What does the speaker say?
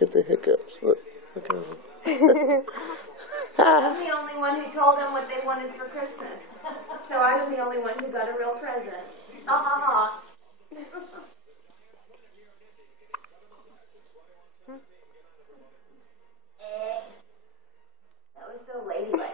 get the hiccups. Look at him. I'm the only one who told them what they wanted for Christmas. So I'm the only one who got a real present. Ha ha ha. That was so ladylike.